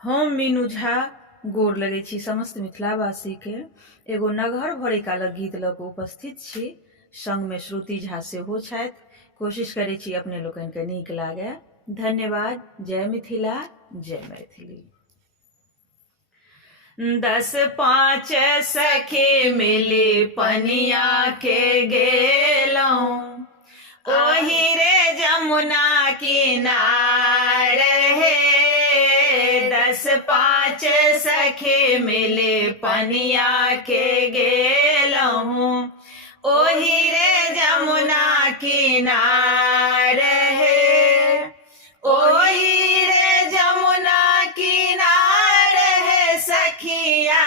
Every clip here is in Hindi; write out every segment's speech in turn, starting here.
हम मीनू झा गोर लगै छी समस्त मिथिलावासी के। एगो नगहर भरे कालक गीत लऽ कऽ उपस्थित छी। संग में श्रुति झा सेहो छथि। कोशिश करै छी अपने लोकनि के नीक लागे। धन्यवाद। जय मिथिला, जय मैथिली। 10-5 सखी मिली पनिया के गेलौं, ओही रे जमुना किनार हे। 10-5 सखी मिली पनिया के गेलौं, ओही रे जमुना किनार हे। ओही रे जमुना किनार है सखिया,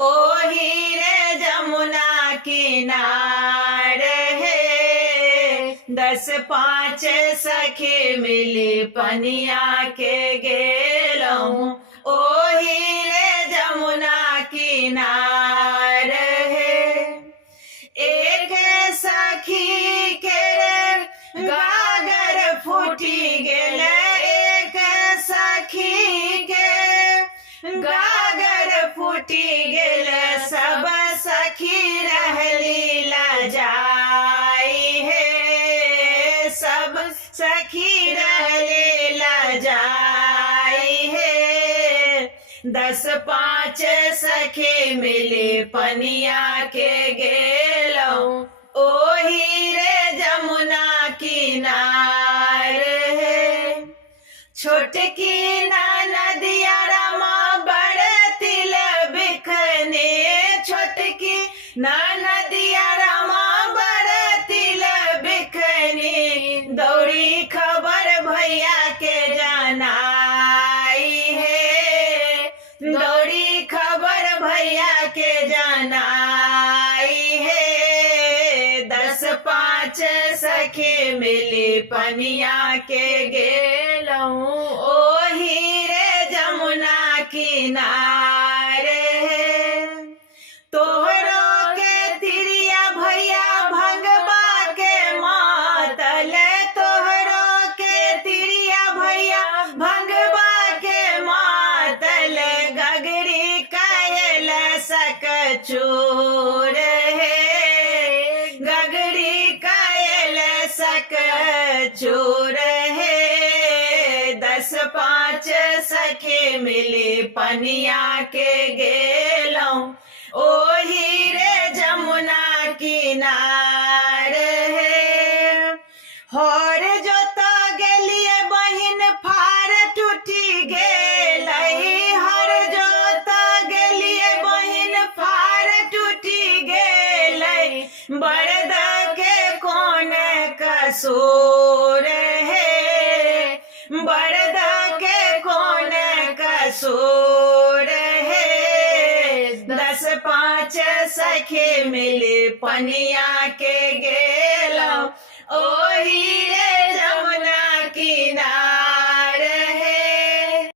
ओही रे जमुना किनार है। 10-5 सखी मिली पनिया के गेलौं, ओही रे जमुना किनार है। एक सखी के गागर फूटी गेल, एक सखी के गागर फूटी गेल। सब सखी रहली लजाई हे, सब सखी रहली लजाई हे। 10-5 सखी मिली पनिया के गेलौं, ओही रे जमुना किनार है। छोटकी नदिया रामा बड़ तिल बिखने, छोटकी नदिया रामा बड़ तिल बिखने। दौड़ी खबर भैया के जनाई है, दौड़ी खबर भैया के जनाई है। 10-5 सखी मिली पनिया के गेलौं, ओही रे जमुना किनार है। तोहरो के तिरिया भैया भंगवा के मातल, तोहरो के तिरिया भैया भंगवा के मातल। गगरी कायल सक चोर है, गगरी कायल सक चोर है। 10-5 सखी मिली पनिया के गेलौं, ओही रे जमुना किनार है। हर जोता गेलिए बहिन फार टूटी गेलै, हर जोता गेलिए बहिन फार टूटी गेलै। बरद के कौन कसूर है, बरद के कौन कसूर है। 10-5 सखी मिली पनिया के गेलौं, ओही रे